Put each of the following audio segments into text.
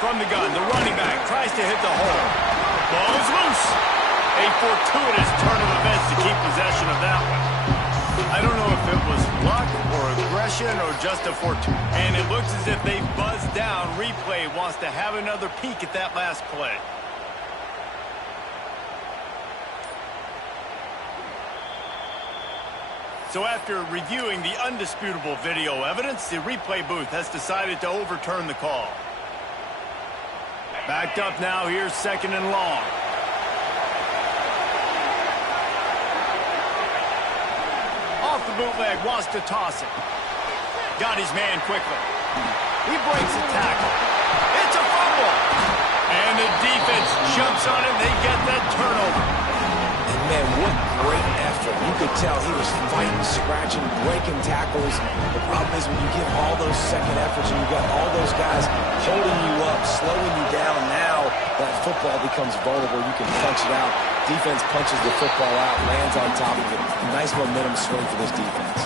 From the gun, the running back tries to hit the hole. Ball is loose. A fortuitous turn of events to keep possession of that one. I don't know if it was luck or aggression or just a fortune. And it looks as if they buzzed down. Replay wants to have another peek at that last play. So after reviewing the undisputable video evidence, the replay booth has decided to overturn the call. Backed up now, here's 2nd and long. Off the bootleg, wants to toss it. Got his man quickly. He breaks a tackle. It's a fumble. And the defense jumps on it, they get that turnover. And man, what great effort. You could tell he was fighting, scratching, breaking tackles. The problem is when you give all those second efforts and you've got all those guys holding you up, slowing you down, now that football becomes vulnerable. You can punch it out. Defense punches the football out, lands on top of it. Nice momentum swing for this defense.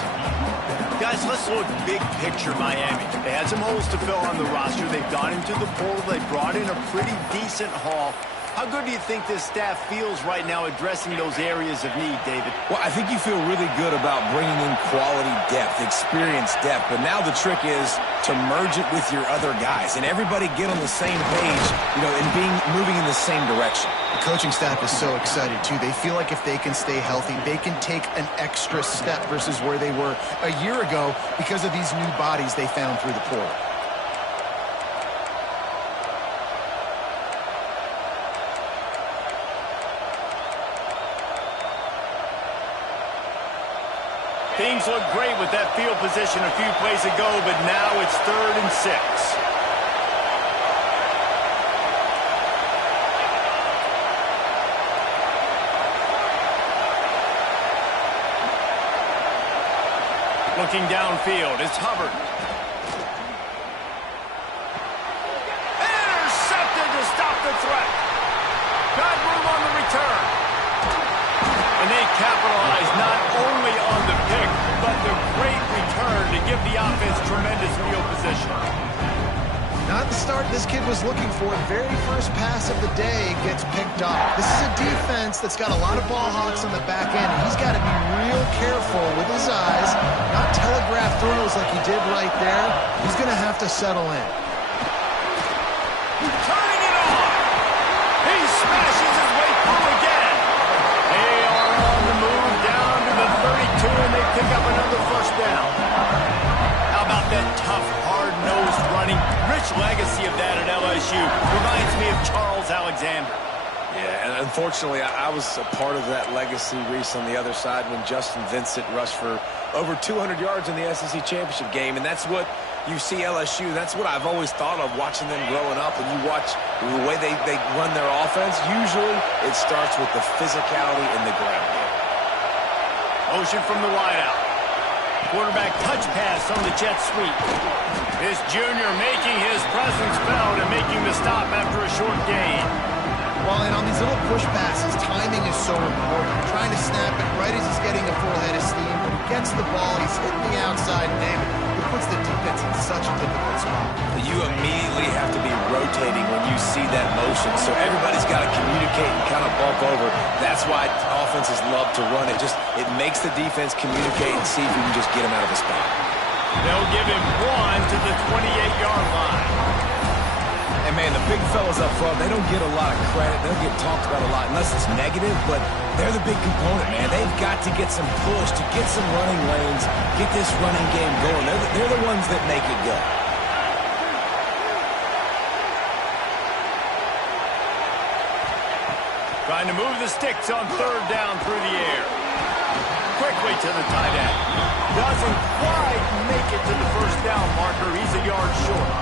Guys, let's look big picture Miami. They had some holes to fill on the roster. They've gone into the portal. They brought in a pretty decent haul. How good do you think this staff feels right now addressing those areas of need, David? Well, I think you feel really good about bringing in quality depth, experience depth, but now the trick is to merge it with your other guys and everybody get on the same page, and moving in the same direction. The coaching staff is so excited, too. They feel like if they can stay healthy, they can take an extra step versus where they were a year ago because of these new bodies they found through the portal. Things look great with that field position a few plays ago, but now it's 3rd and 6. Looking downfield, it's Hubbard. Intercepted to stop the threat. Got room on the return. And they capitalize not only on the pick, but the great return to give the offense tremendous field position. Not the start this kid was looking for. The very first pass of the day gets picked off. This is a defense that's got a lot of ball hawks on the back end. He's got to be real careful with his eyes, not telegraph throws like he did right there. He's going to have to settle in. Turning it on. He smashes his way through again. They are on the move down to the 32, and they pick up another first down. How about that tough, hard-nosed running? Rich legacy of that at LSU. Reminds me of Charles Alexander. Yeah, and unfortunately, I was a part of that legacy, Reese, on the other side when Justin Vincent rushed for over 200 yards in the SEC championship game, and that's what you see LSU. That's what I've always thought of watching them growing up, and you watch the way they run their offense. Usually, it starts with the physicality in the ground game. Motion from the wideout. Quarterback touch pass on the jet sweep. This junior making his presence felt and making the stop after a short gain. Well, and on these little push passes, timing is so important. Trying to snap it right as he's getting a full head of steam. When he gets the ball, he's hitting the outside, and David, it puts the defense in such a difficult spot. You immediately have to be rotating when you see that motion, so everybody's got to communicate and kind of bump over. That's why offenses love to run it. It makes the defense communicate and see if you can just get him out of the spot. They'll give him 1 to the 28-yard line. And, man, the big fellas up front, they don't get a lot of credit. They don't get talked about a lot unless it's negative, but they're the big component, man. They've got to get some push, to get some running lanes, get this running game going. They're the ones that make it go. Trying to move the sticks on 3rd down through the air. Quickly to the tight end. Doesn't quite make it to the first down marker. He's a yard short.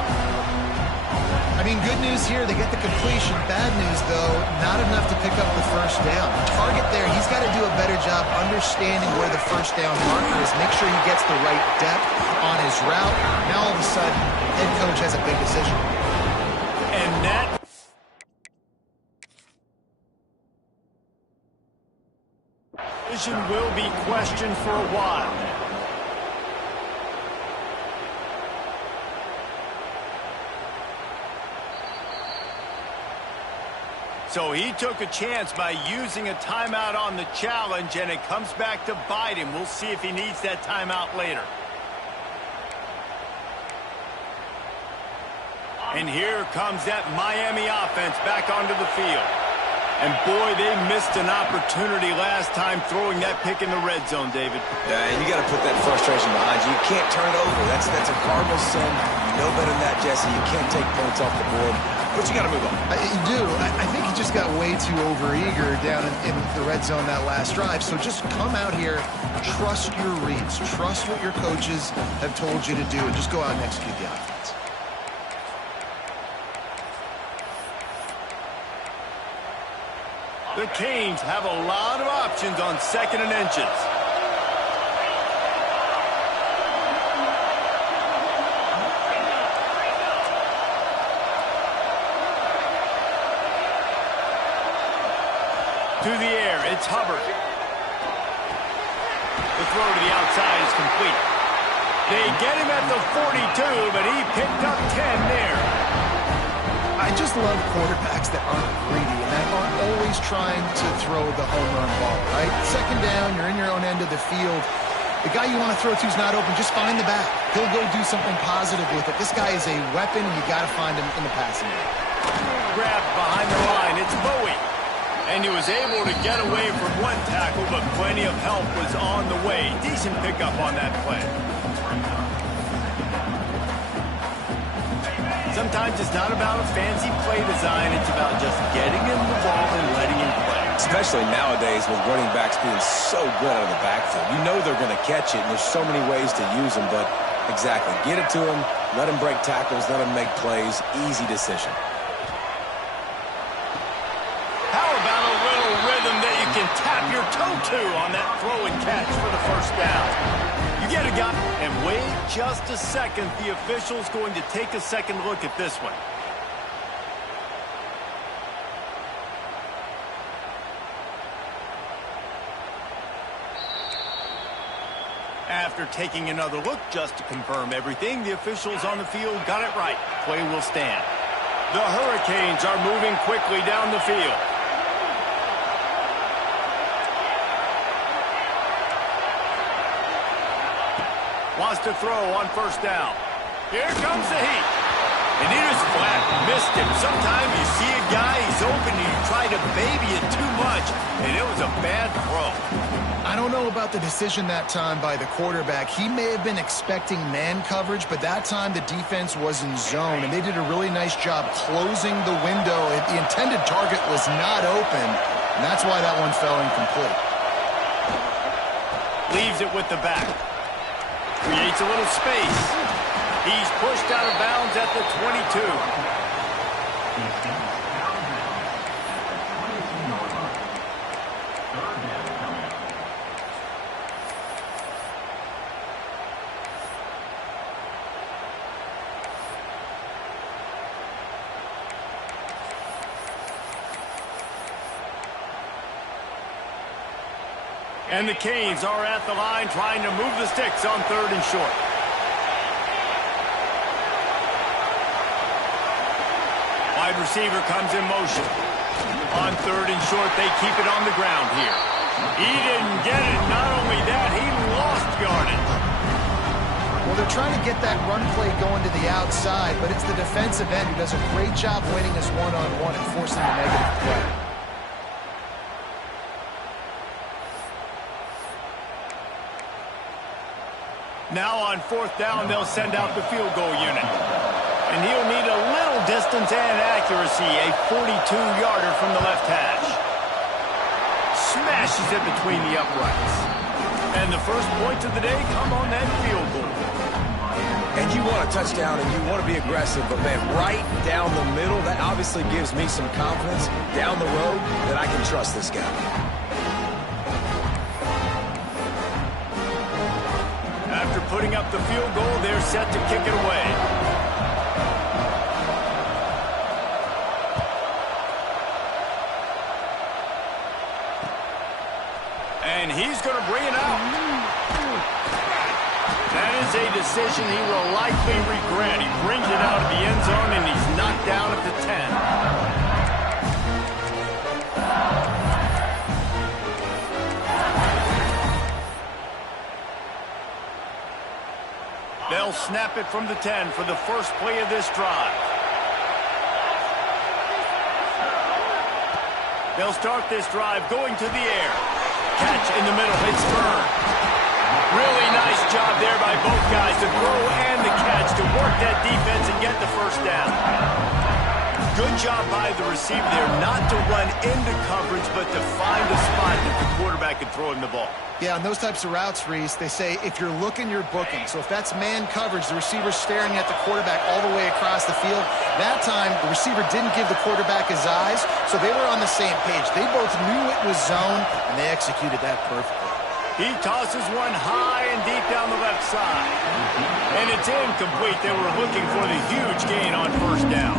I mean, good news here, they get the completion. Bad news, though, not enough to pick up the first down. The target there, he's got to do a better job understanding where the first down marker is. Make sure he gets the right depth on his route. Now, all of a sudden, head coach has a big decision. And that decision will be questioned for a while. So he took a chance by using a timeout on the challenge, and it comes back to bite him. We'll see if he needs that timeout later. And here comes that Miami offense back onto the field. And, boy, they missed an opportunity last time throwing that pick in the red zone, David. Yeah, and you got to put that frustration behind you. You can't turn it over. That's a cardinal sin. You know better than that, Jesse. You can't take points off the board. But you got to move on. You do. I think he just got way too overeager down in the red zone that last drive. So just come out here, trust your reads, trust what your coaches have told you to do, and just go out and execute the offense. The Canes have a lot of options on 2nd and inches. To the air, it's Hubbard. The throw to the outside is complete. They get him at the 42, but he picked up 10 there. I just love quarterbacks that aren't greedy and that aren't always trying to throw the home run ball, right? 2nd down, you're in your own end of the field. The guy you want to throw to is not open. Just find the back. He'll go do something positive with it. This guy is a weapon, and you got to find him in the passing game. Grabbed behind the line. It's Bowie. And he was able to get away from one tackle, but plenty of help was on the way. Decent pickup on that play. Sometimes it's not about a fancy play design. It's about just getting him the ball and letting him play. Especially nowadays with running backs being so good out of the backfield. You know they're going to catch it, and there's so many ways to use them. But exactly, get it to them, let them break tackles, let them make plays. Easy decision. How about a little rhythm that you can tap your toe to on that throw and catch for the first down? You get a guy, and wait just a second. The official's going to take a second look at this one. After taking another look just to confirm everything, the officials on the field got it right. Play will stand. The Hurricanes are moving quickly down the field. Wants to throw on 1st down. Here comes the heat. And he just flat missed him. Sometimes you see a guy, he's open, and you try to baby it too much, and it was a bad throw. I don't know about the decision that time by the quarterback. He may have been expecting man coverage, but that time the defense was in zone, and they did a really nice job closing the window. The intended target was not open, and that's why that one fell incomplete. Leaves it with the back. Creates a little space. He's pushed out of bounds at the 22. And the Canes are at the line trying to move the sticks on 3rd and short. Wide receiver comes in motion. On 3rd and short, they keep it on the ground here. He didn't get it. Not only that, he lost yardage. Well, they're trying to get that run play going to the outside, but it's the defensive end who does a great job winning his one-on-one and forcing the negative play. Now on 4th down, they'll send out the field goal unit. And he'll need a little distance and accuracy, a 42-yarder from the left hash. Smashes it between the uprights. And the first points of the day come on that field goal. And you want a touchdown and you want to be aggressive, but, man, right down the middle, that obviously gives me some confidence down the road that I can trust this guy. After putting up the field goal, they're set to kick it away. And he's going to bring it out. That is a decision he will likely regret. He brings it out of the end zone, and he's knocked down at the 10. They'll snap it from the 10 for the first play of this drive. They'll start this drive going to the air. Catch in the middle. It's Burns. Really nice job there by both guys, the throw and the catch, to work that defense and get the first down. Good job by the receiver there, not to run into coverage, but to find a spot that the quarterback can throw him the ball. Yeah, on those types of routes, Reese, they say if you're looking, you're booking. So if that's man coverage, the receiver's staring at the quarterback all the way across the field. That time, the receiver didn't give the quarterback his eyes, so they were on the same page. They both knew it was zone, and they executed that perfectly. He tosses one high and deep down the left side. And it's incomplete. They were looking for the huge gain on first down.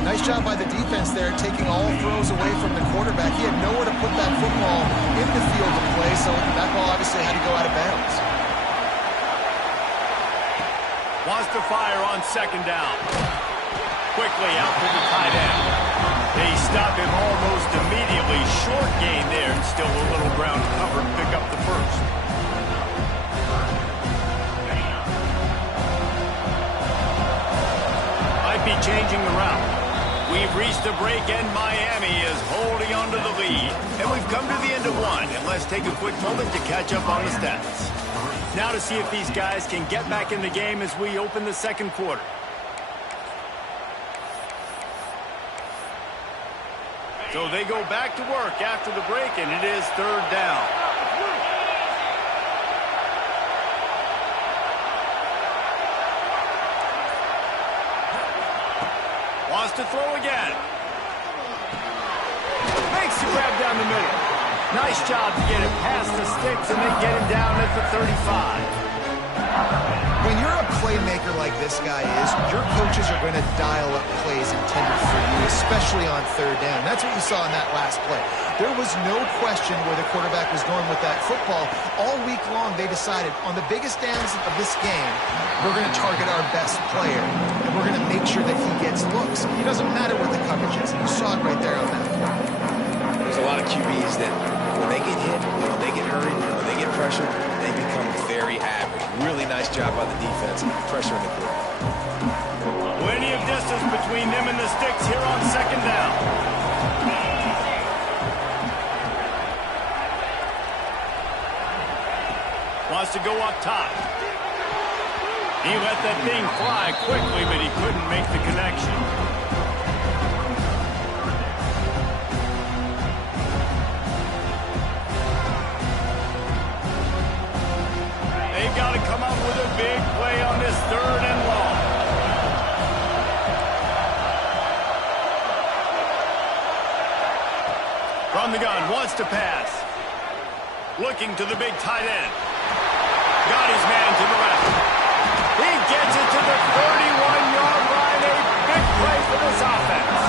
Nice job by the defense there, taking all throws away from the quarterback. He had nowhere to put that football in the field to play, so that ball obviously had to go out of bounds. Wants to fire on second down. Quickly out to the tight end. They stop him almost immediately. Short gain there, and still a little ground cover to pick up the first. Might be changing the route. We've reached a break, and Miami is holding on to the lead. And we've come to the end of one. And let's take a quick moment to catch up on the stats. Now to see if these guys can get back in the game as we open the second quarter. So they go back to work after the break, and it is third down. Wants to throw again. Makes the grab down the middle. Nice job to get it past the sticks and then get him down at the 35. When you're a playmaker like this guy is, your coaches are going to dial up plays intended for you, especially on third down. That's what you saw in that last play. There was no question where the quarterback was going with that football. All week long, they decided on the biggest downs of this game, we're going to target our best player, and we're going to make sure that he gets looks. It doesn't matter what the coverage is. You saw it right there on that play. There's a lot of QBs that when they get hit, when they get hurried, when they get pressured, they become very average. Really nice job by the defense, pressuring the quarterback. Plenty of distance between them and the sticks here on second down. Wants to go up top. He let that thing fly quickly, but he couldn't make the connection. They've got to come up with a big play on this third and long. From the gun, wants to pass. Looking to the big tight end. Got his man to the left. He gets it to the 31-yard line. A big play for this offense.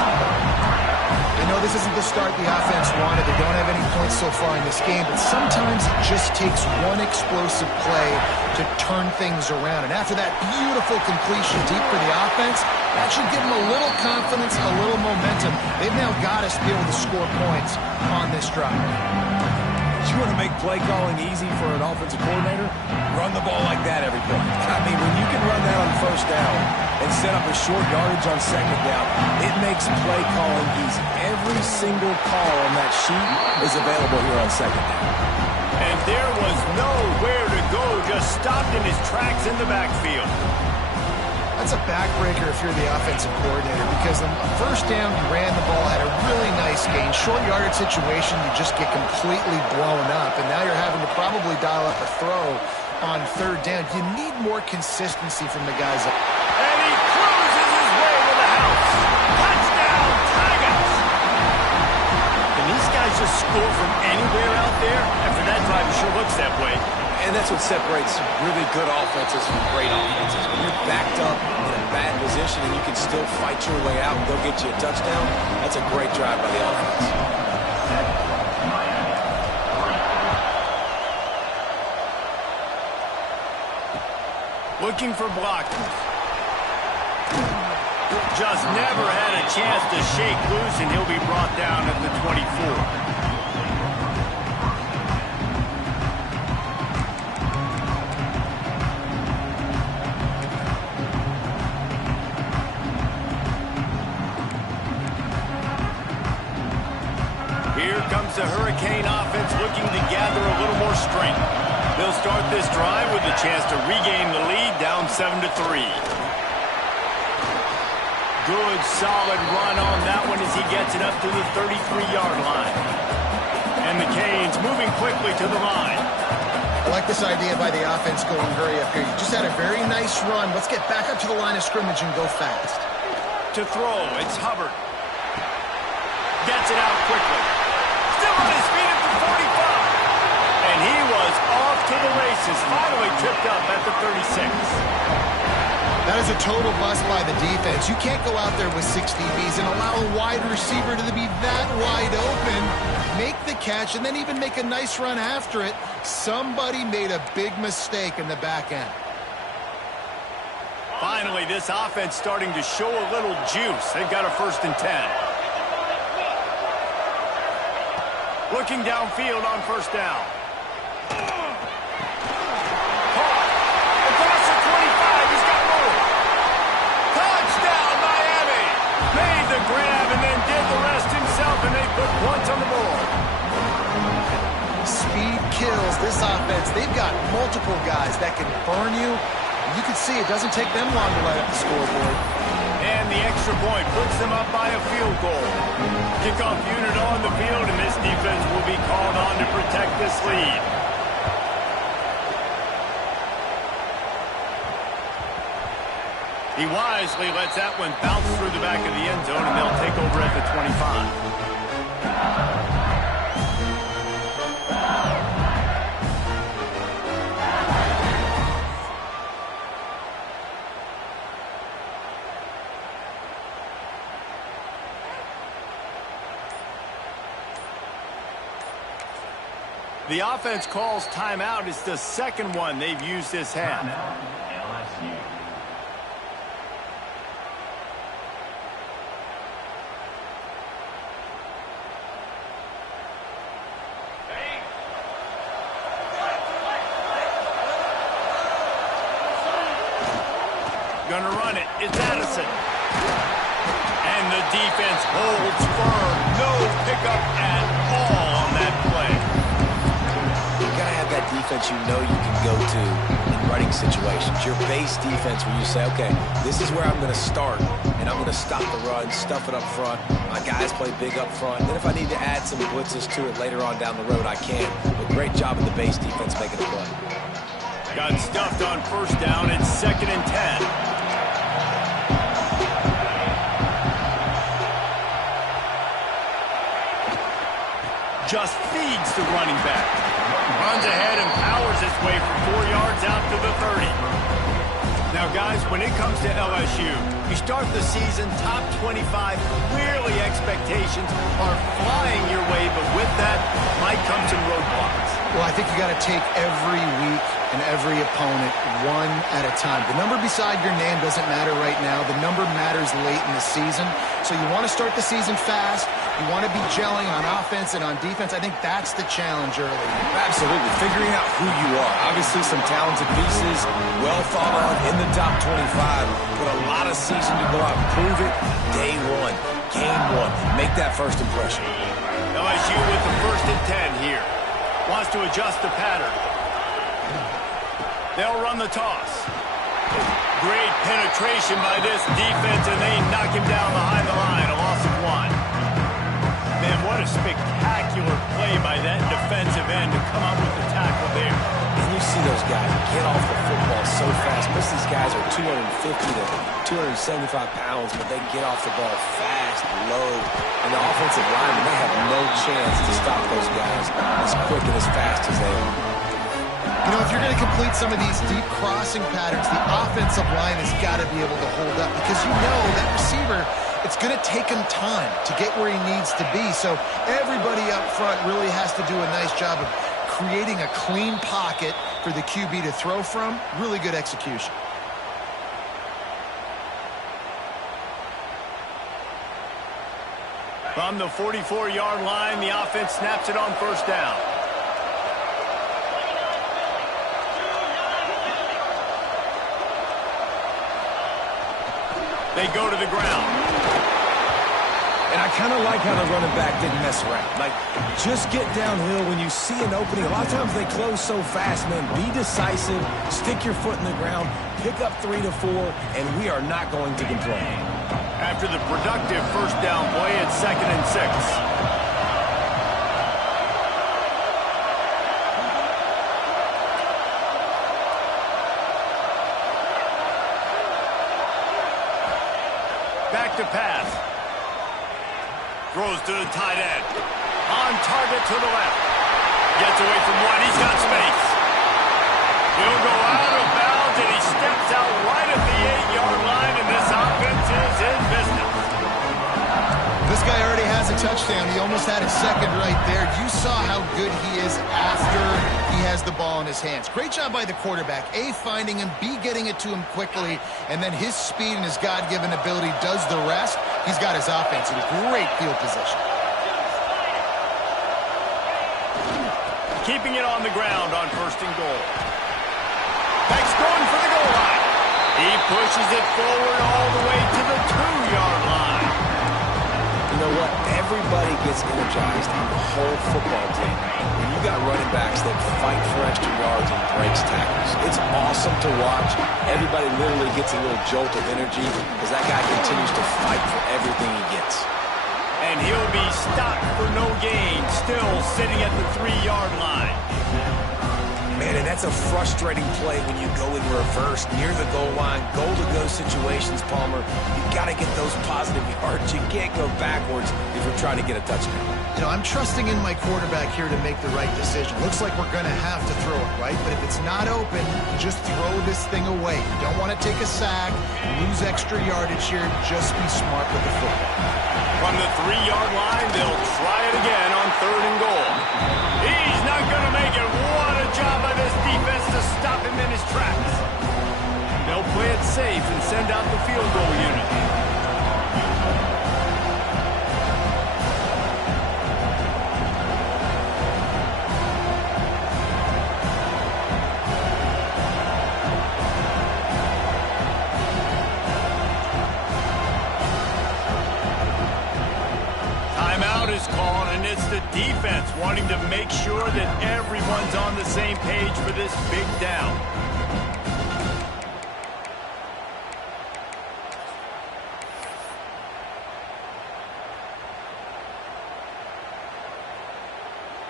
I know this isn't the start the offense wanted. They don't have any points so far in this game, but sometimes it just takes one explosive play to turn things around. And after that beautiful completion deep for the offense, that should give them a little confidence, a little momentum. They've now got us to be able to score points on this drive. You want to make play calling easy for an offensive coordinator? Run the ball like that every play. I mean, when you can run that on first down and set up a short yardage on second down, it makes play calling easy. Every single call on that sheet is available here on second down. And there was nowhere to go, just stopped in his tracks in the backfield. That's a backbreaker if you're the offensive coordinator, because on first down, you ran the ball, had a really nice gain. Short yardage situation, you just get completely blown up, and now you're having to probably dial up a throw on third down. You need more consistency from the guys up. And he cruises his way to the house. Touchdown, Tigers! Can these guys just score from anywhere out there? After that drive, it sure looks that way. And that's what separates really good offenses from great offenses. When you're backed up in a bad position and you can still fight your way out and go get you a touchdown, that's a great drive by the offense. Looking for blockers. Just never had a chance to shake loose, and he'll be brought down at the 24. comes the Hurricane offense looking to gather a little more strength. They'll start this drive with a chance to regain the lead down 7-3. Good, solid run on that one as he gets it up to the 33-yard line. And the Canes moving quickly to the line. I like this idea by the offense going hurry up here. You just had a very nice run. Let's get back up to the line of scrimmage and go fast. To throw, it's Hubbard. Gets it out quickly. Still on his feet at the 45. And he was off to the races. Finally tripped up at the 36. That is a total bust by the defense. You can't go out there with 6 DBs and allow a wide receiver to be that wide open, make the catch, and then even make a nice run after it. Somebody made a big mistake in the back end. Finally, this offense starting to show a little juice. They've got a 1st and 10. Looking downfield on 1st down. Caught. Across the 25. He's got room. Touchdown, Miami. Made the grab and then did the rest himself, and they put points on the board. Speed kills this offense. They've got multiple guys that can burn you. You can see it doesn't take them long to light up the scoreboard. And the extra point puts them up by a field goal. Kickoff unit on the field, and this defense will be called on to protect this lead. He wisely lets that one bounce through the back of the end zone, and they'll take over at the 25. The offense calls timeout. It's the second one they've used this half. Gonna run it. It's Addison. And the defense holds firm. No pickup at all on that play. That defense you know you can go to in running situations. Your base defense where you say, okay, this is where I'm going to start, and I'm going to stop the run, stuff it up front. My guys play big up front. Then if I need to add some blitzes to it later on down the road, I can. But great job of the base defense making a play. Got stuffed on 1st down. It's 2nd and 10. Just feeds the running back. Runs ahead and powers his way for 4 yards out to the 30. Now, guys, when it comes to LSU, you start the season top 25. Clearly, expectations are flying your way, but with that might come some roadblocks. Well, I think you got to take every week and every opponent one at a time. The number beside your name doesn't matter right now. The number matters late in the season. So you want to start the season fast. You want to be gelling on offense and on defense. I think that's the challenge early. Absolutely. Figuring out who you are. Obviously, some talented pieces, well thought of in the top 25, but a lot of season to go out and prove it. Day one, game one. Make that first impression. LSU with the 1st and 10 here. Wants to adjust the pattern. They'll run the toss. Great penetration by this defense, and they knock him down behind the line. A loss of 1. Man, what a spectacular play by that defensive end to come up with the tackle there. And you see those guys get off the football so fast. Most of these guys are 250 to 275 pounds, but they get off the ball fast, low. And the offensive linemen, they have no chance to stop those guys as quick and as fast as they are. You know, if you're going to complete some of these deep crossing patterns, the offensive line has got to be able to hold up because you know that receiver, it's going to take him time to get where he needs to be. So everybody up front really has to do a nice job of creating a clean pocket for the QB to throw from. Really good execution. From the 44-yard line, the offense snaps it on 1st down. They go to the ground. And I kind of like how the running back didn't mess around. Like, just get downhill when you see an opening. A lot of times they close so fast, man. Be decisive, stick your foot in the ground, pick up 3 to 4, and we are not going to complain. After the productive first down play, it's 2nd and 6. Back to pass. Throws to the tight end. On target to the left. Gets away from one. He's got space. He'll go out of bounds, and he steps out right at the 8-yard line, and this offense is in business. This guy already has a touchdown. He almost had his second right there. You saw how good he is after he has the ball in his hands. Great job by the quarterback. A, finding him, B, getting it to him quickly, and then his speed and his God-given ability does the rest. He's got his offense in great field position. Keeping it on the ground on 1st and goal. Beck's going for the goal line. He pushes it forward all the way to the 2-yard line. You know what? Everybody gets energized on the whole football team when you got running backs that fight for extra yards and breaks tackles. It's awesome to watch. Everybody literally gets a little jolt of energy as that guy continues to fight for everything he gets. And he'll be stopped for no gain, still sitting at the 3-yard line. Man, and that's a frustrating play when you go in reverse near the goal line, goal-to-go situations, Palmer. You've got to get those positive yards. You can't go backwards if you're trying to get a touchdown. You know, I'm trusting in my quarterback here to make the right decision. Looks like we're going to have to throw it, right? But if it's not open, just throw this thing away. You don't want to take a sack, lose extra yardage here. Just be smart with the football. From the 3-yard line, they'll try it again on 3rd and goal. He's not going to make it. What a job by this defense to stop him in his tracks. They'll play it safe and send out the field goal unit. Timeout is called, and it's the defense wanting to make sure that everyone's on the same page for this big down.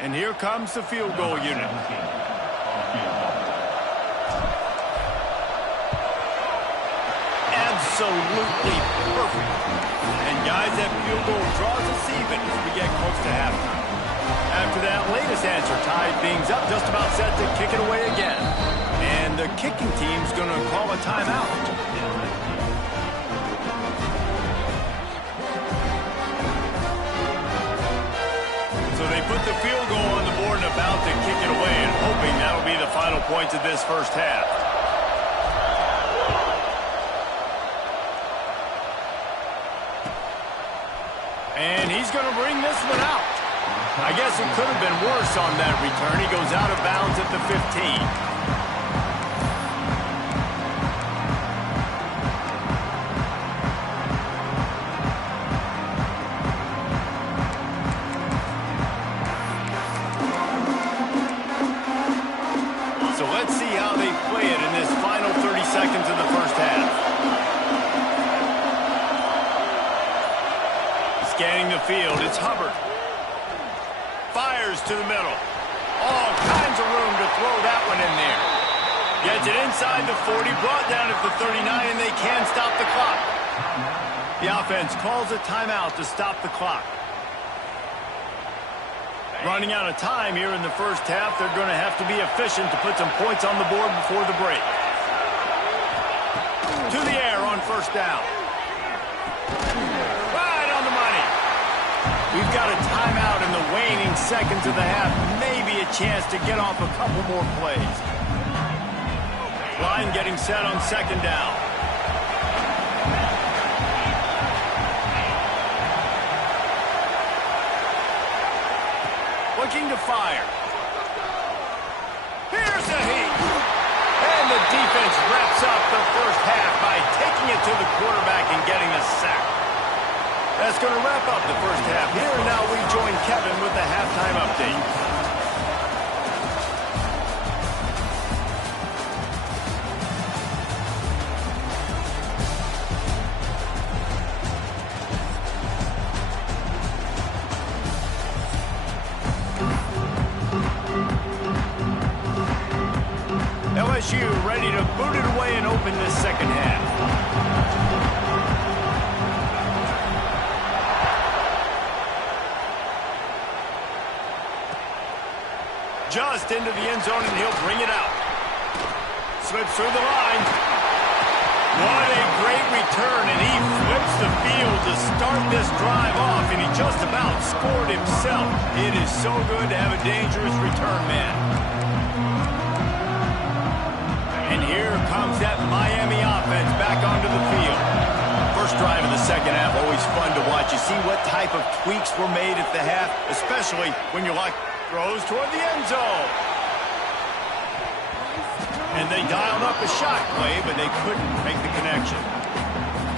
And here comes the field goal unit. Absolutely perfect. And guys, that field goal draws us even as we get close to halftime. After that latest answer tied things up, just about set to kick it away again. And the kicking team's going to call a timeout. So they put the field goal on the board and about to kick it away, and hoping that'll be the final points of this first half. And he's going to bring this one out. I guess it could have been worse on that return. He goes out of bounds at the 15. So let's see how they play it in this final 30 seconds of the first half. Scanning the field, it's Hubbard. Fires to the middle. All kinds of room to throw that one in there. Gets it inside the 40, brought down at the 39, and they can stop the clock. The offense calls a timeout to stop the clock. Running out of time here in the first half. They're going to have to be efficient to put some points on the board before the break. To the air on first down. Right on the money. We've got a timeout in the waning seconds of the half. Maybe a chance to get off a couple more plays. Line getting set on second down. Looking to fire. Here's a heat. And the defense wraps up the first half by taking it to the quarterback and getting a sack. That's going to wrap up the first half here. And now we join Kevin with the halftime update. LSU ready to boot it away and open this second half. Just into the end zone, and he'll bring it out. Slips through the line. What a great return, and he flips the field to start this drive off, and he just about scored himself. It is so good to have a dangerous return man. And here comes that Miami offense back onto the field. First drive of the second half, always fun to watch. You see what type of tweaks were made at the half, especially when you're like, throws toward the end zone. And they dialed up a shot play, but they couldn't make the connection.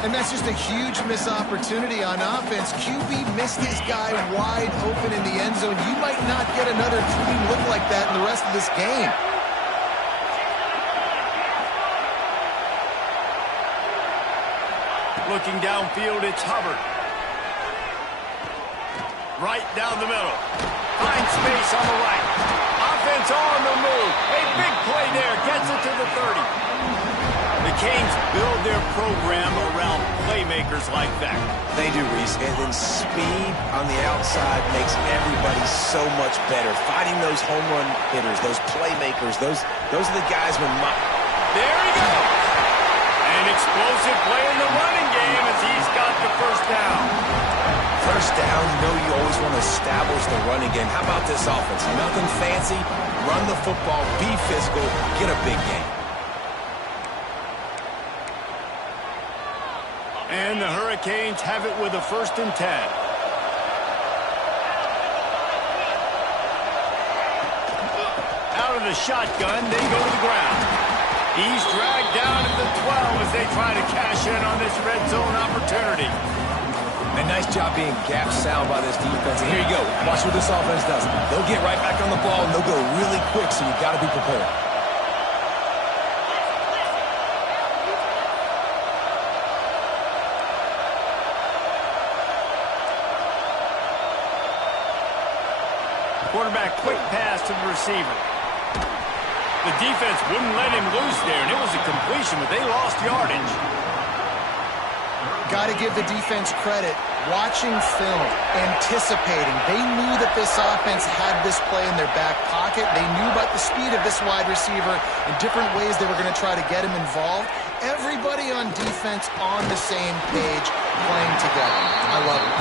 And that's just a huge missed opportunity on offense. QB missed his guy wide open in the end zone. You might not get another clean look like that in the rest of this game. Looking downfield, it's Hubbard. Right down the middle. Finds space on the right. Offense on the move. A big play there. Gets it to the 30. The Canes build their program around playmakers like that. They do, Reese. And then speed on the outside makes everybody so much better. Fighting those home run hitters, those playmakers, those are the guys when... There he goes. An explosive play in the running game as he's got the first down. First down, you know you always want to establish the running game. How about this offense? Nothing fancy. Run the football, be physical, get a big game. And the Hurricanes have it with a 1st and 10. Out of the shotgun, they go to the ground. He's dragged down at the 12 as they try to cash in on this red zone opportunity. A nice job being gap sound by this defense. And here you go. Watch what this offense does. They'll get right back on the ball, and they'll go really quick, so you got to be prepared. Quarterback quick pass to the receiver. The defense wouldn't let him loose there, and it was a completion, but they lost yardage. Got to give the defense credit. Watching film, anticipating. They knew that this offense had this play in their back pocket. They knew about the speed of this wide receiver and different ways they were going to try to get him involved. Everybody on defense on the same page, playing together. I love it.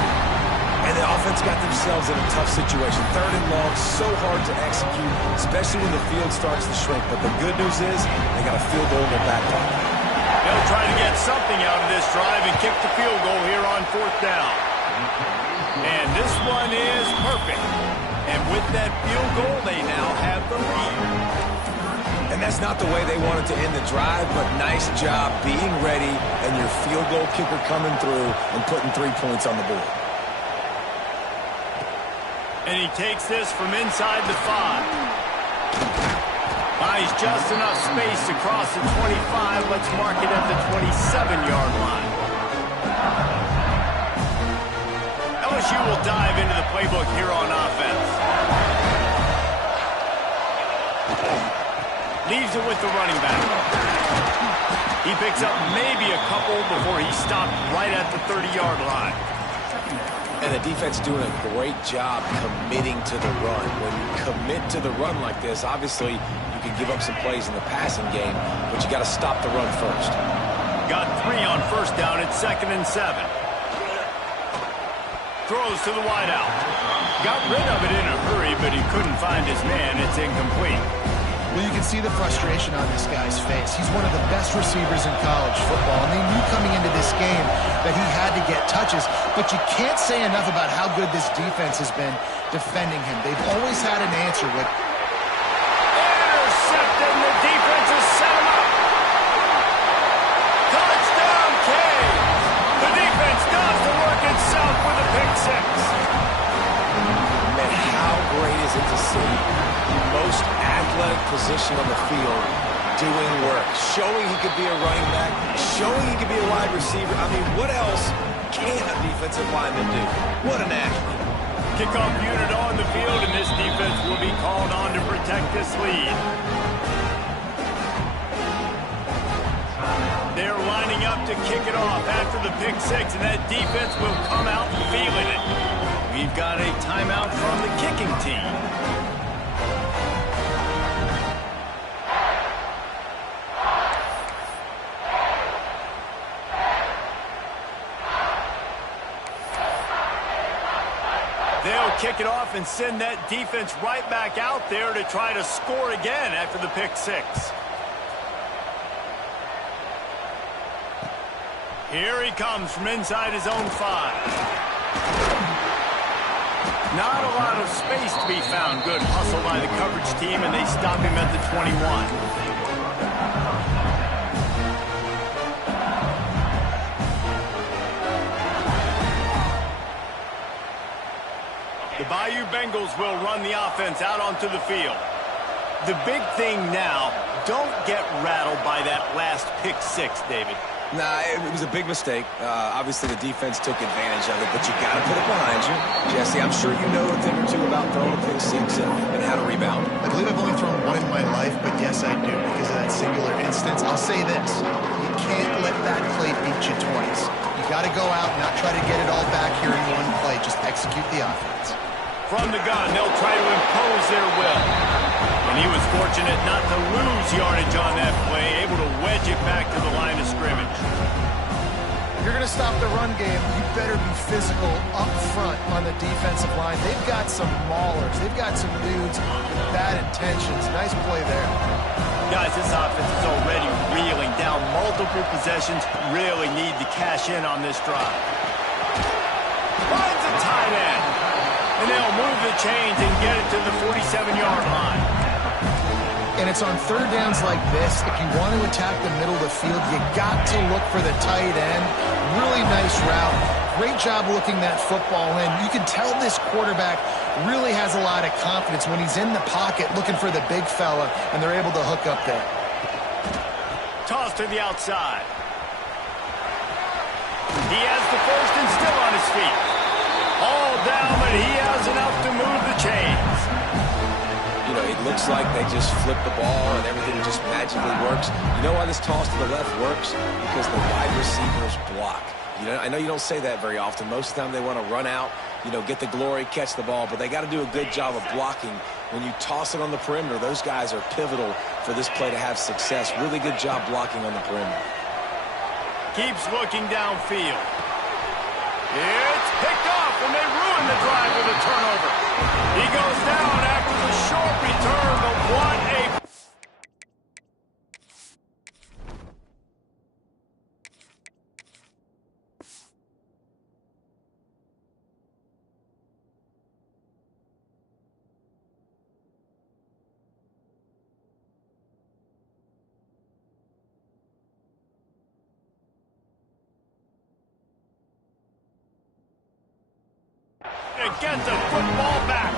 And the offense got themselves in a tough situation. 3rd and long, so hard to execute, especially when the field starts to shrink. But the good news is they got a field goal in their back pocket. They'll try to get something out of this drive and kick the field goal here on 4th down. And this one is perfect. And with that field goal, they now have the lead. And that's not the way they wanted to end the drive, but nice job being ready and your field goal kicker coming through and putting 3 points on the board. And he takes this from inside the 5. Buys just enough space across the 25. Let's mark it at the 27-yard line. LSU will dive into the playbook here on offense. Leaves it with the running back. He picks up maybe a couple before he stopped right at the 30-yard line. And the defense doing a great job committing to the run. When you commit to the run like this, obviously you can give up some plays in the passing game, but you got to stop the run first. Got 3 on 1st down at 2nd and 7. Throws to the wideout. Got rid of it in a hurry, but he couldn't find his man. It's incomplete. Well, you can see the frustration on this guy's face. He's one of the best receivers in college football, and they knew coming into this game that he had to get touches. But you can't say enough about how good this defense has been defending him. They've always had an answer with... Intercepted, and the defense has set him up. Touchdown, Canes! The defense does the work itself athletic position on the field, doing work, showing he could be a running back, showing he could be a wide receiver. I mean, what else can a defensive lineman do? What an athlete. Kickoff unit on the field, and this defense will be called on to protect this lead. They're lining up to kick it off after the pick six, and that defense will come out feeling it. We've got a timeout from the kicking team. They'll kick it off and send that defense right back out there to try to score again after the pick six. Here he comes from inside his own 5. Not a lot of space to be found. Good hustle by the coverage team, and they stop him at the 21. The Bayou Bengals will run the offense out onto the field. The big thing now, don't get rattled by that last pick six, David. Nah, it was a big mistake. Obviously, the defense took advantage of it, but you got to put it behind you. Jesse, I'm sure you know a thing or two about throwing a pick six and how to rebound. I believe I've only thrown one in my life, but yes, I do, because of that singular instance. I'll say this. You can't let that play beat you twice. You got to go out and not try to get it all back here in one play. Just execute the offense. From the gun, they'll try to impose their will. And he was fortunate not to lose yardage on that play, able to wedge it back to the line of scrimmage. If you're going to stop the run game, you better be physical up front on the defensive line. They've got some maulers. They've got some dudes with bad intentions. Nice play there. Guys, this offense is already reeling down multiple possessions. Really need to cash in on this drive. Finds a tight end. And they'll move the chains and get it to the 47-yard line. And it's on third downs like this. If you want to attack the middle of the field, you got to look for the tight end. Really nice route. Great job looking that football in. You can tell this quarterback really has a lot of confidence when he's in the pocket looking for the big fella, and they're able to hook up there. Toss to the outside. He has the first and still on his feet. All down, but he has enough to move the chains. You know, it looks like they just flip the ball and everything just magically works. You know why this toss to the left works? Because the wide receivers block. You know, I know you don't say that very often. Most of the time they want to run out, you know, get the glory, catch the ball, but they got to do a good job of blocking. When you toss it on the perimeter, those guys are pivotal for this play to have success. Really good job blocking on the perimeter. Keeps looking downfield. It's picked off, and they ruin the drive with a turnover. He goes down after the short return, but what a... Get the football back.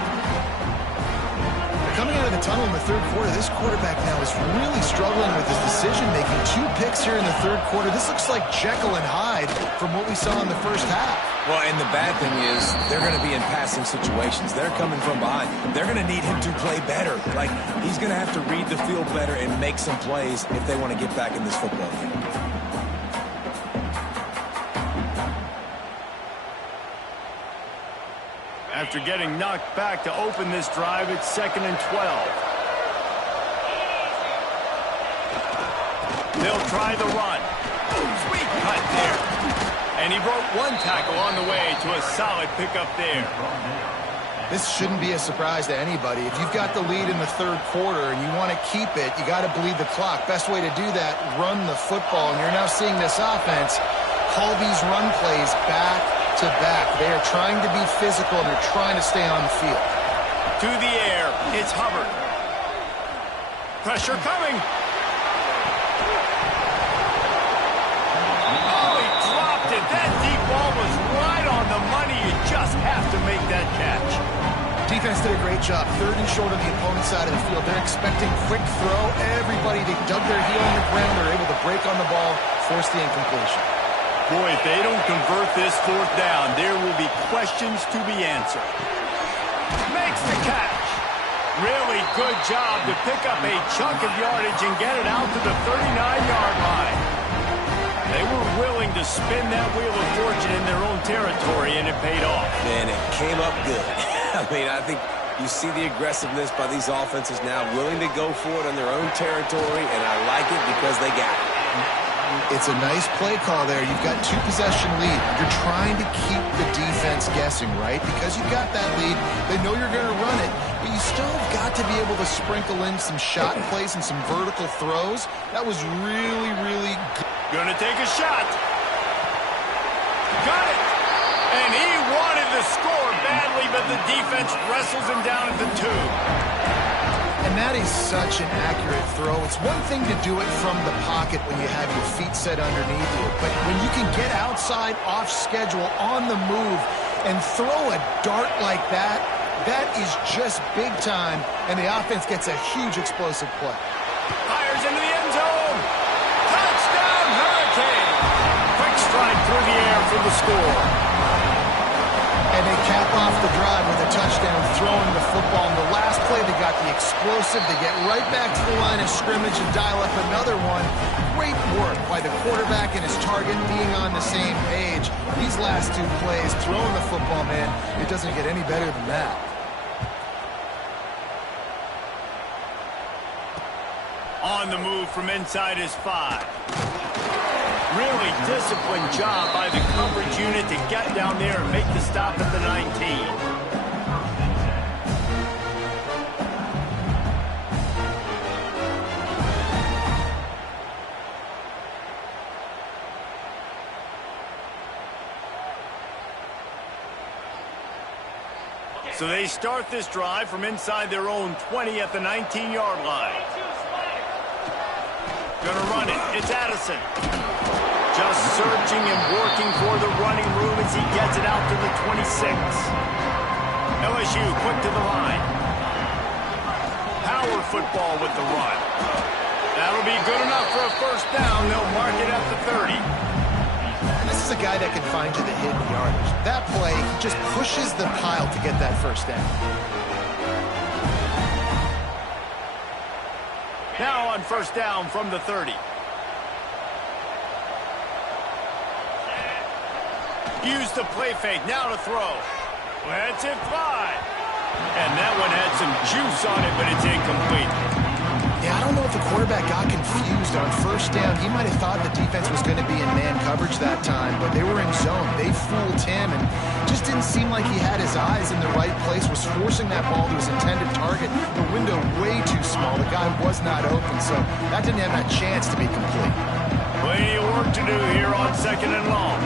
Coming out of the tunnel in the third quarter, this quarterback now is really struggling with his decision-making. 2 picks here in the third quarter. This looks like Jekyll and Hyde from what we saw in the first half. Well, and the bad thing is they're going to be in passing situations. They're coming from behind. They're going to need him to play better. Like, he's going to have to read the field better and make some plays if they want to get back in this football game. After getting knocked back to open this drive, it's 2nd and 12. They'll try the run. Sweet cut there. And he broke 1 tackle on the way to a solid pickup there. This shouldn't be a surprise to anybody. If you've got the lead in the third quarter and you want to keep it, you got to bleed the clock. Best way to do that, run the football. And you're now seeing this offense call these run plays back to back. They are trying to be physical, and they're trying to stay on the field. To the air, it's Hubbard. Pressure coming. Oh, he dropped it. That deep ball was right on the money. You just have to make that catch. defense did a great job. 3rd and short on the opponent's side of the field. They're expecting quick throw. Everybody, they dug their heel on the ground. They're able to break on the ball, force the incompletion. Boy, if they don't convert this 4th down, there will be questions to be answered. Makes the catch. Really good job to pick up a chunk of yardage and get it out to the 39-yard line. They were willing to spin that wheel of fortune in their own territory, and it paid off. Man, it came up good. I mean, I think you see the aggressiveness by these offenses now, willing to go for it on their own territory, and I like it because they got it. It's a nice play call there. You've got 2-possession lead. You're trying to keep the defense guessing, right? Because you've got that lead. They know you're going to run it, but you still have got to be able to sprinkle in some shot plays and some vertical throws. That was really, really good. Gonna take a shot. Got it. And he wanted the score badly, but the defense wrestles him down at the 2. And that is such an accurate throw. It's one thing to do it from the pocket when you have your feet set underneath you, but when you can get outside, off schedule, on the move, and throw a dart like that, that is just big time, and the offense gets a huge explosive play. Fires into the end zone. Touchdown, Hurricane. Quick stride through the air for the score. And they cap off the drive with a touchdown, throwing the football. In the last play, they got the explosive. They get right back to the line of scrimmage and dial up another one. Great work by the quarterback and his target being on the same page. These last 2 plays, throwing the football, man, it doesn't get any better than that. On the move from inside his 5. Really disciplined job by the coverage unit to get down there and make the stop at the 19. So they start this drive from inside their own 20 at the 19-yard line. Gonna run it. It's Addison. Just searching and working for the running room as he gets it out to the 26. LSU quick to the line. Power football with the run. That'll be good enough for a 1st down. They'll mark it at the 30. And this is a guy that can find you the hidden yardage. That play, he just pushes the pile to get that 1st down. Now on 1st down from the 30. Use the play fake, now to throw. Lets it fly. And that one had some juice on it, but it's incomplete. Yeah, I don't know if the quarterback got confused on 1st down. He might have thought the defense was going to be in man coverage that time, but they were in zone. They fooled him, and just didn't seem like he had his eyes in the right place, was forcing that ball to his intended target. The window way too small. The guy was not open, so that didn't have that chance to be complete. Plenty of work to do here on 2nd and long.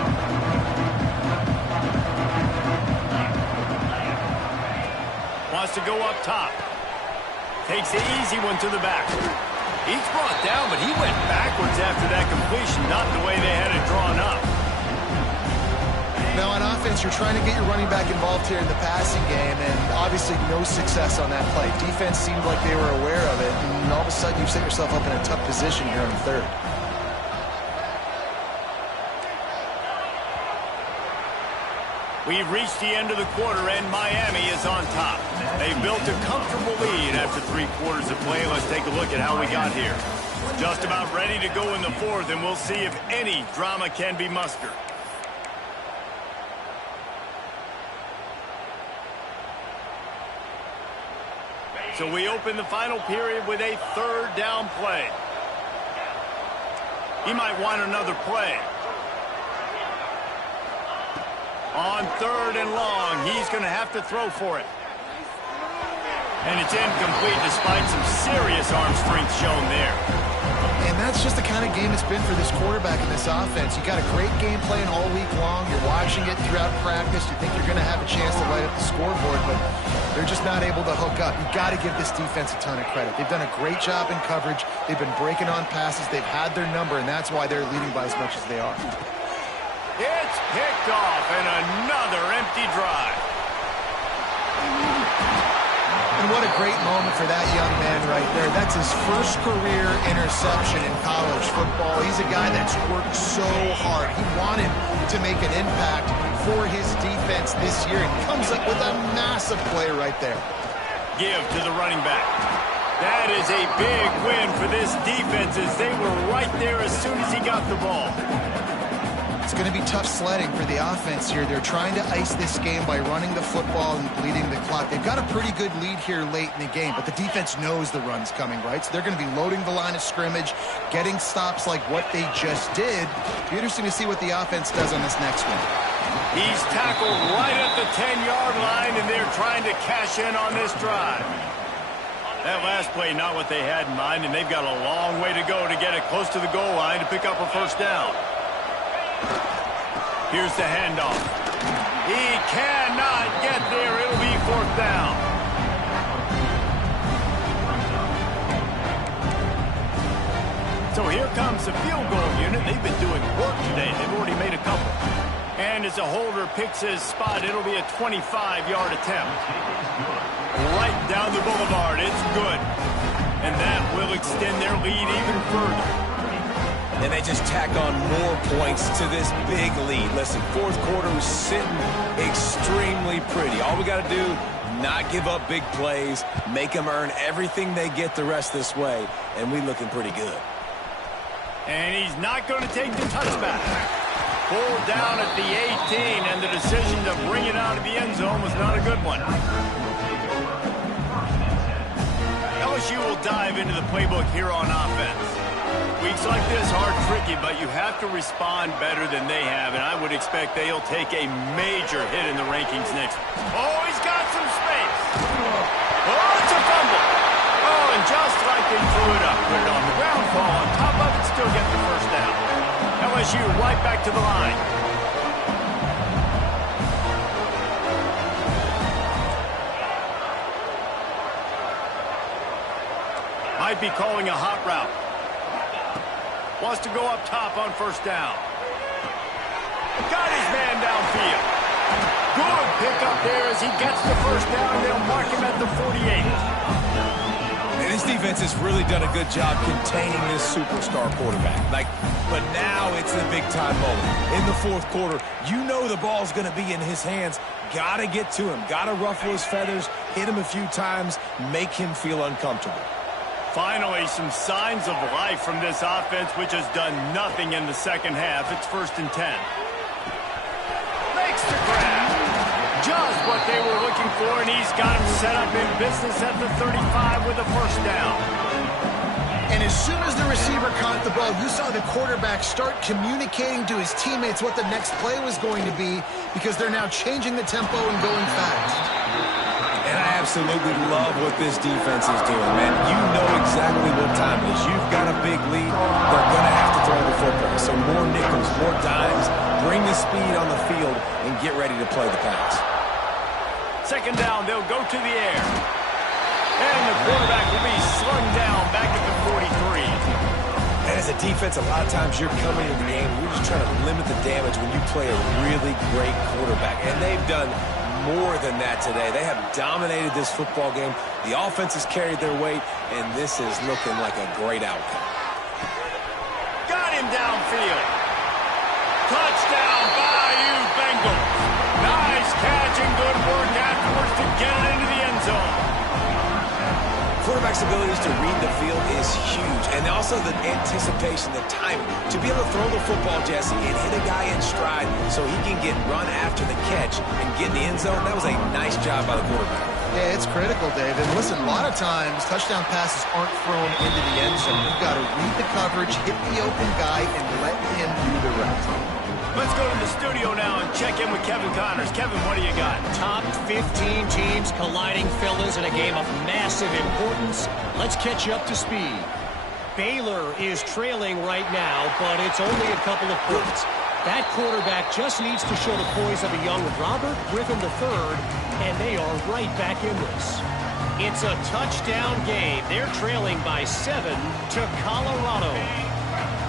Wants to go up top. Takes the easy one to the back. He's brought down, but he went backwards after that completion, not the way they had it drawn up. Now on offense, you're trying to get your running back involved here in the passing game, and obviously no success on that play. Defense seemed like they were aware of it, and all of a sudden you set yourself up in a tough position here on 3rd. We've reached the end of the quarter, and Miami is on top. They've built a comfortable lead after 3 quarters of play. Let's take a look at how we got here. Just about ready to go in the 4th, and we'll see if any drama can be mustered. So we open the final period with a 3rd down play. He might want another play. On 3rd and long, he's going to have to throw for it. And it's incomplete despite some serious arm strength shown there. And that's just the kind of game it's been for this quarterback in this offense. You got a great game plan all week long. You're watching it throughout practice. You think you're going to have a chance to light up the scoreboard, but they're just not able to hook up. You got to give this defense a ton of credit. They've done a great job in coverage. They've been breaking on passes. They've had their number, and that's why they're leading by as much as they are. It's picked off, and another empty drive. And what a great moment for that young man right there. That's his first career interception in college football. He's a guy that's worked so hard. He wanted to make an impact for his defense this year and comes up with a massive play right there. Give to the running back. That is a big win for this defense as they were right there as soon as he got the ball. It's going to be tough sledding for the offense here. They're trying to ice this game by running the football and bleeding the clock. They've got a pretty good lead here late in the game, but the defense knows the run's coming, right? So they're going to be loading the line of scrimmage, getting stops like what they just did. Be interesting to see what the offense does on this next one. He's tackled right at the 10-yard line, and they're trying to cash in on this drive. That last play, not what they had in mind, and they've got a long way to go to get it close to the goal line to pick up a first down. Here's the handoff. He cannot get there. It'll be fourth down. So here comes the field goal unit. They've been doing work today. They've already made a couple. And as a holder picks his spot, it'll be a 25-yard attempt. Right down the boulevard. It's good. And that will extend their lead even further. And they just tack on more points to this big lead. Listen, fourth quarter was sitting extremely pretty. All we got to do, not give up big plays, make them earn everything they get the rest this way, and we looking pretty good. And he's not going to take the touchback. Pulled down at the 18, and the decision to bring it out of the end zone was not a good one. LSU will dive into the playbook here on offense. Weeks like this are tricky, but you have to respond better than they have, and I would expect they'll take a major hit in the rankings next. Oh, he's got some space. Oh, it's a fumble. Oh, and just like they threw it up, put it on the ground, fall on top of it, still get the first down. LSU right back to the line. Might be calling a hot route. Wants to go up top on first down. Got his man downfield. Good pickup there as he gets the first down. They'll mark him at the 48. And this defense has really done a good job containing this superstar quarterback. But now it's the big-time moment. In the fourth quarter, you know the ball's going to be in his hands. Got to get to him. Got to ruffle his feathers, hit him a few times, make him feel uncomfortable. Finally, some signs of life from this offense, which has done nothing in the second half. It's 1st and 10. Makes the grab. Just what they were looking for, and he's got him set up in business at the 35 with a first down. And as soon as the receiver caught the ball, you saw the quarterback start communicating to his teammates what the next play was going to be because they're now changing the tempo and going fast. And I absolutely love what this defense is doing, man. You know exactly what time it is. You've got a big lead. They're going to have to throw the football. So more nickels, more dimes, bring the speed on the field, and get ready to play the pass. Second down, they'll go to the air. And the quarterback will be slung down back at the 43. And as a defense, a lot of times you're coming into the game, we're just trying to limit the damage when you play a really great quarterback. And they've done more than that today. They have dominated this football game. The offense has carried their weight, and this is looking like a great outcome. Got him downfield. Touchdown, Bayou Bengals. Nice catch and good work afterwards to get it into the end zone. Quarterback's abilities to read the field is huge, and also the anticipation, the timing. To be able to throw the football, Jesse, and hit a guy in stride so he can get run after the catch and get in the end zone, that was a nice job by the quarterback. Yeah, it's critical, Dave. And listen, a lot of times touchdown passes aren't thrown into the end zone. You've got to read the coverage, hit the open guy, and let him do the rest. Let's go to the studio now and check in with Kevin Connors. Kevin, what do you got? Top 15 teams colliding, fellas, in a game of massive importance. Let's catch you up to speed. Baylor is trailing right now, but it's only a couple of points. That quarterback just needs to show the poise of a young Robert Griffin III, and they are right back in this. It's a touchdown game. They're trailing by 7 to Colorado.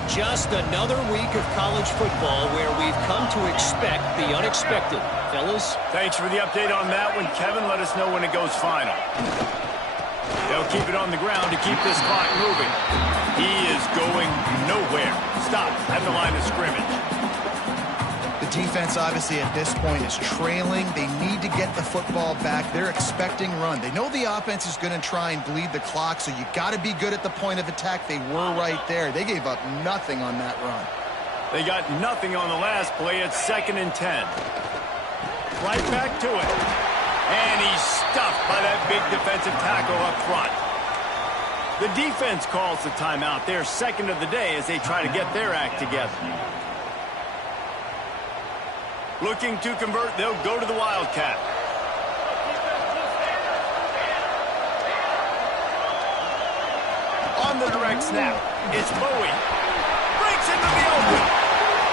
Just another week of college football where we've come to expect the unexpected. Fellas? Thanks for the update on that one, Kevin. Let us know when it goes final. keep it on the ground to keep this clock moving. He is going nowhere. Stop at the line of scrimmage. The defense, obviously, at this point is trailing. They need to get the football back. They're expecting run. They know the offense is going to try and bleed the clock, so you got to be good at the point of attack. They were right there. They gave up nothing on that run. They got nothing on the last play. It's 2nd and 10. Right back to it. And he's stuffed by that big defensive tackle up front. The defense calls the timeout. Their second of the day as they try to get their act together. Looking to convert, they'll go to the Wildcat. On the direct snap, it's Bowie. Breaks into the open.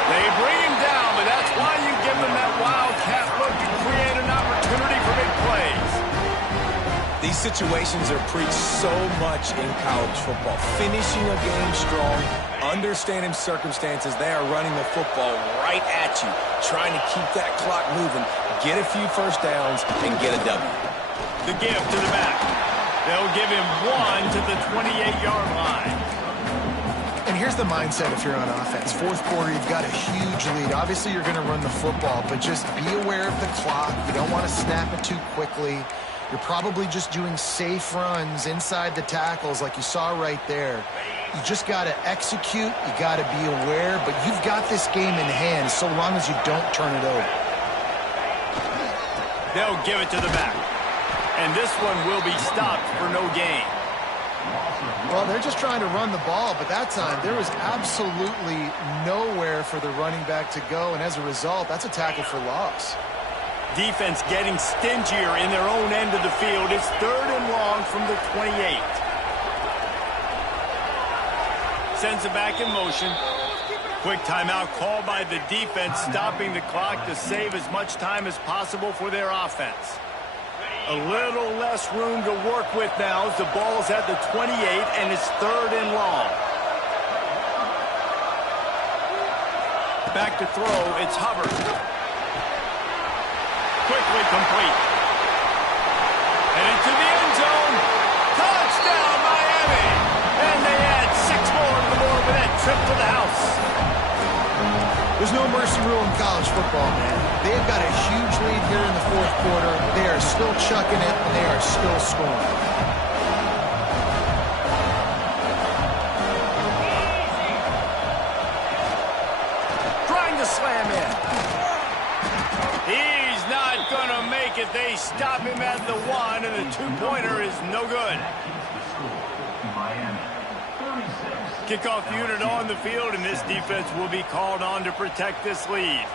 They bring him down, but that's why you give them that Wildcat look to create an opportunity for big plays. These situations are preached so much in college football. Finishing a game strong, understanding circumstances. They are running the football right at you, trying to keep that clock moving, get a few first downs, and get a W. The give to the back. They'll give him 1 to the 28-yard line. And here's the mindset if you're on offense. Fourth quarter, you've got a huge lead. Obviously, you're going to run the football, but just be aware of the clock. You don't want to snap it too quickly. You're probably just doing safe runs inside the tackles like you saw right there. You just got to execute. You got to be aware, but you've got this game in hand so long as you don't turn it over. They'll give it to the back. And this one will be stopped for no gain. Well, they're just trying to run the ball, but that time there was absolutely nowhere for the running back to go, and as a result, that's a tackle for loss. Defense getting stingier in their own end of the field. It's 3rd and long from the 28. Sends it back in motion. Quick timeout called by the defense, stopping the clock to save as much time as possible for their offense. A little less room to work with now as the ball's at the 28 and it's 3rd and long. Back to throw, it's Hubbard. Quickly complete. And into the end zone. Touchdown, Miami! And they add 6 more to the board with that trip to the house. There's no mercy rule in college football, man. They've got a huge lead here in the fourth quarter. They are still chucking it, and they are still scoring. Trying to slam in. He's not going to make it. They stop him at the 1, and the 2-pointer is no good. Kickoff unit on the field, and this defense will be called on to protect this lead.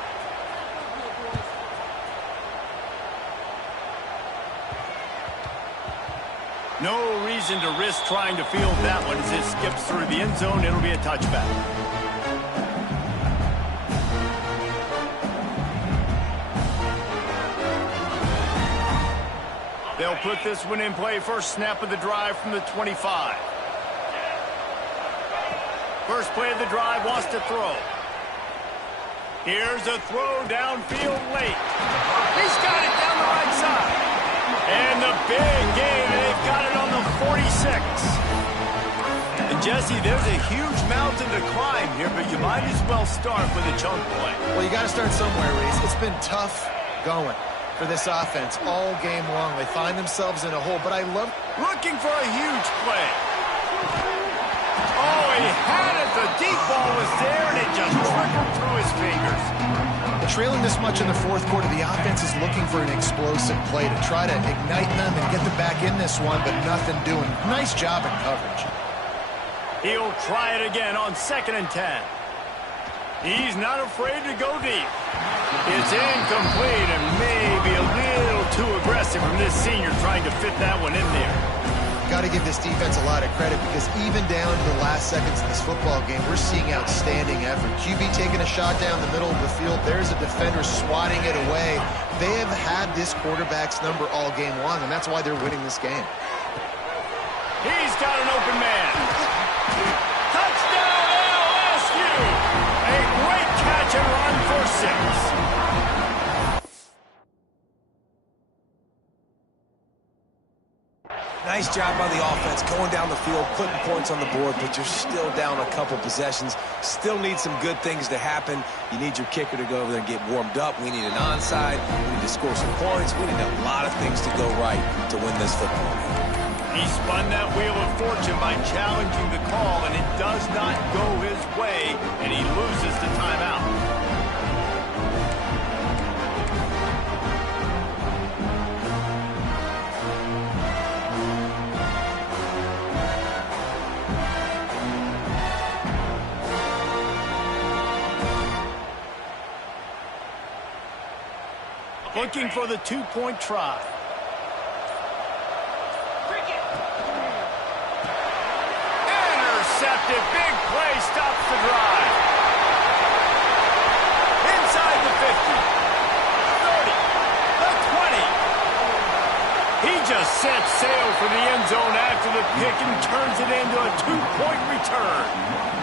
No reason to risk trying to field that one as it skips through the end zone. It'll be a touchback. They'll put this one in play. First snap of the drive from the 25. First play of the drive, wants to throw. Here's a throw downfield late. He's got it down the right side. And the big game, they've got it on the 46. And Jesse, there's a huge mountain to climb here, but you might as well start with a chunk play. Well, you got to start somewhere, Reese. It's been tough going for this offense all game long. They find themselves in a hole, but I love looking for a huge play. Oh, he had it. The deep ball was there, and it just trickled through his fingers. Trailing this much in the fourth quarter, the offense is looking for an explosive play to try to ignite them and get them back in this one, but nothing doing. Nice job in coverage. He'll try it again on 2nd and 10. He's not afraid to go deep. It's incomplete and maybe a little too aggressive from this senior trying to fit that one in there. Got to give this defense a lot of credit because even down to the last seconds of this football game, we're seeing outstanding effort. QB taking a shot down the middle of the field. There's a defender swatting it away. They have had this quarterback's number all game long, and that's why they're winning this game. He's got an open man. Touchdown, LSU! A great catch and run for 6. Nice job by the offense going down the field, putting points on the board, but you're still down a couple possessions. Still need some good things to happen. You need your kicker to go over there and get warmed up. We need an onside. We need to score some points. We need a lot of things to go right to win this football game. He spun that wheel of fortune by challenging the call, and it does not go his way, and he loses the timeout. Looking for the two-point try. Intercepted. Big play stops the drive. Inside the 50. 30. The 20. He just set sail for the end zone after the pick and turns it into a two-point return.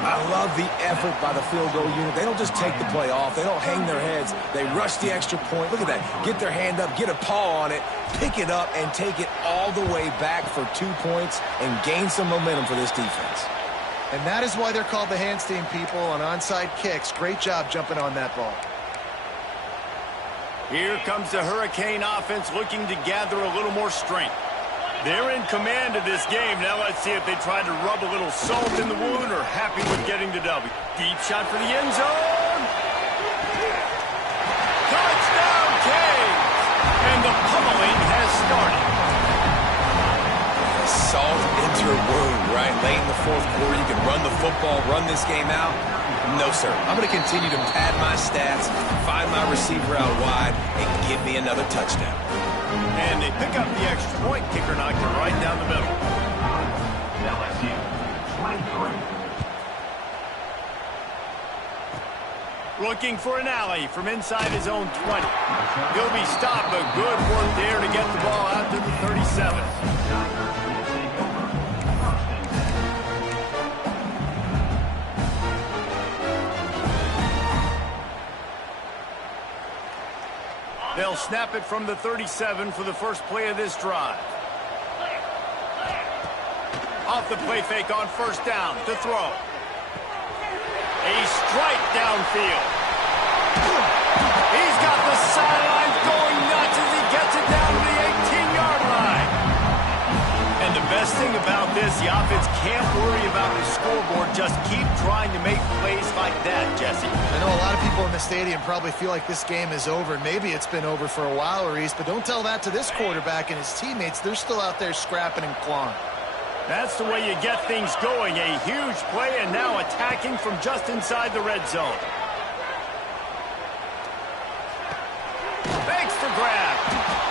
I love the effort by the field goal unit. They don't just take the play off. They don't hang their heads. They rush the extra point. Look at that. Get their hand up, get a paw on it, pick it up, and take it all the way back for 2 points and gain some momentum for this defense. And that is why they're called the Handstein people on onside kicks. Great job jumping on that ball. Here comes the Hurricane offense looking to gather a little more strength. They're in command of this game. Now let's see if they try to rub a little salt in the wound or happy with getting the W. Deep shot for the end zone. Touchdown, Canes! And the pummeling has started. Salt into your wound, right? Late in the fourth quarter, you can run the football, run this game out. No, sir. I'm going to continue to pad my stats, find my receiver out wide, and give me another touchdown. And they pick up the extra point. Kicker knocked it right down the middle. LSU, 23. Looking for an alley from inside his own 20. He'll be stopped, but good work there to get the ball out to the 37. They'll snap it from the 37 for the first play of this drive. Off the play fake on first down to throw. A strike downfield. He's got the sidelines going nuts as he gets it down to the 18-yard line. And the best thing about this, the offense can't worry about the scoreboard. Just keep trying to make plays like that, Jesse. I know a lot of people in the stadium probably feel like this game is over. Maybe it's been over for a while, Reese, but don't tell that to this quarterback and his teammates. They're still out there scrapping and clawing. That's the way you get things going. A huge play and now attacking from just inside the red zone. Thanks for grab.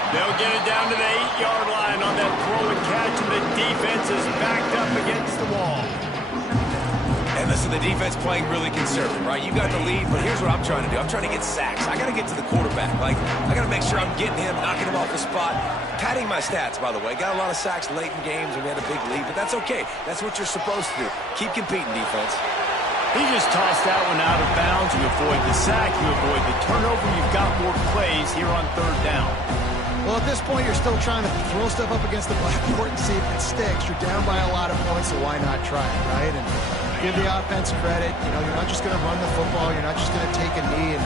They'll get it down to the 8-yard line on that throw and catch, and the defense is backed up against the wall. And listen, the defense playing really conservative, right? You got the lead, but here's what I'm trying to do. I'm trying to get sacks. I got to get to the quarterback. I got to make sure I'm getting him, knocking him off the spot. Padding my stats, by the way. Got a lot of sacks late in games when we had a big lead, but that's okay. That's what you're supposed to do. Keep competing, defense. He just tossed that one out of bounds. You avoid the sack, you avoid the turnover. You've got more plays here on third down. Well, at this point, you're still trying to throw stuff up against the blackboard and see if it sticks. You're down by a lot of points, so why not try it, right? And give the offense credit. You know, you're not just going to run the football. You're not just going to take a knee and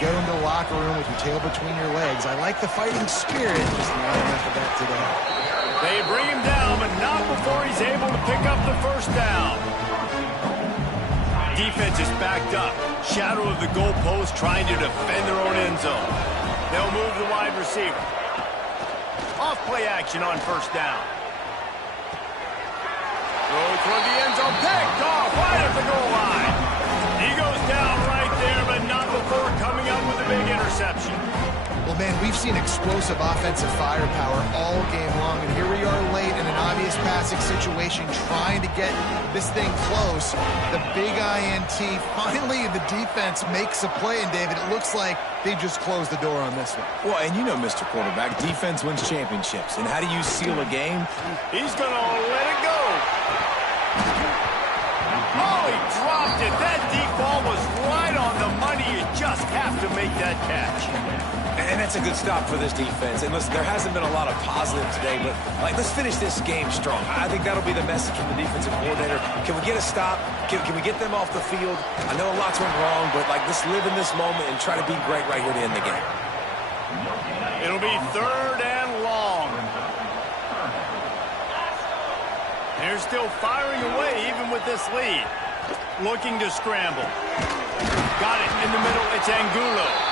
go into the locker room with your tail between your legs. I like the fighting spirit, just not enough of that today. They bring him down, but not before he's able to pick up the first down. Defense is backed up. Shadow of the goalpost trying to defend their own end zone. They'll move the wide receiver. Off play action on first down. Throw toward the end zone. Picked off right at the goal line. He goes down right there, but not before coming up with a big interception. Well, man, we've seen explosive offensive firepower all game long, and here we are late in an obvious passing situation trying to get this thing close. The big INT, finally the defense makes a play, and David, it looks like they just closed the door on this one. Well, and you know, Mr. Quarterback, defense wins championships. And how do you seal a game? He's going to let it go. Oh, he dropped it. That deep ball was right on the money. You just have to make that catch. And that's That's a good stop for this defense. And listen, there hasn't been a lot of positive today, but let's finish this game strong. I think that'll be the message from the defensive coordinator. Can we get a stop? Can we get them off the field? I know a lot's went wrong, but let's live in this moment and try to be great right here to end the game. It'll be 3rd and long. They're still firing away even with this lead. Looking to scramble. Got it in the middle. It's Angulo.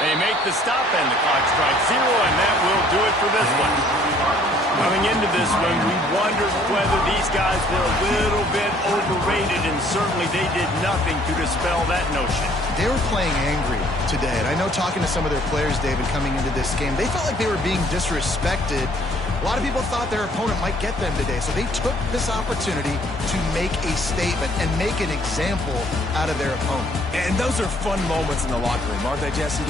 They make the stop and the clock strikes 0, and that will do it for this one. Coming into this one, we wondered whether these guys were a little bit overrated, and certainly they did nothing to dispel that notion. They were playing angry today, and I know talking to some of their players, David, coming into this game, they felt like they were being disrespected. A lot of people thought their opponent might get them today, so they took this opportunity to make a statement and make an example out of their opponent. And those are fun moments in the locker room, aren't they, Jesse?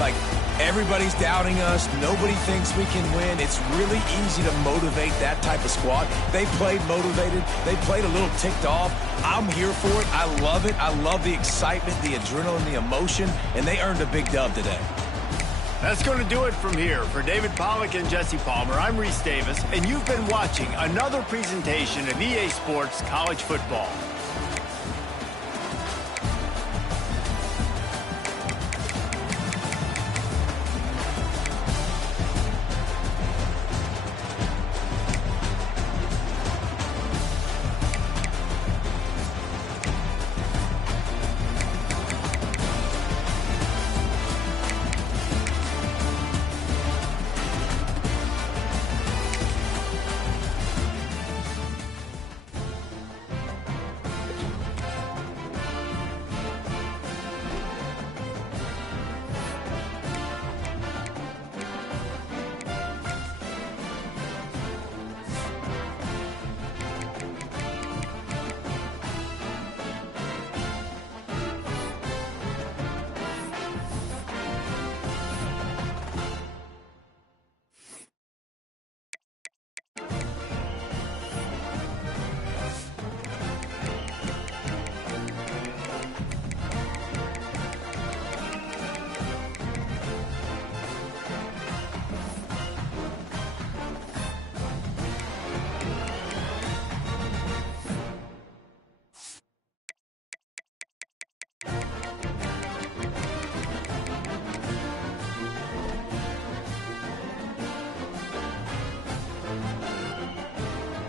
Everybody's doubting us. Nobody thinks we can win. It's really easy to motivate that type of squad. They played motivated. They played a little ticked off. I'm here for it. I love it. I love the excitement, the adrenaline, the emotion, and they earned a big dub today. That's going to do it from here. For David Pollack and Jesse Palmer, I'm Reese Davis, and you've been watching another presentation of EA Sports College Football.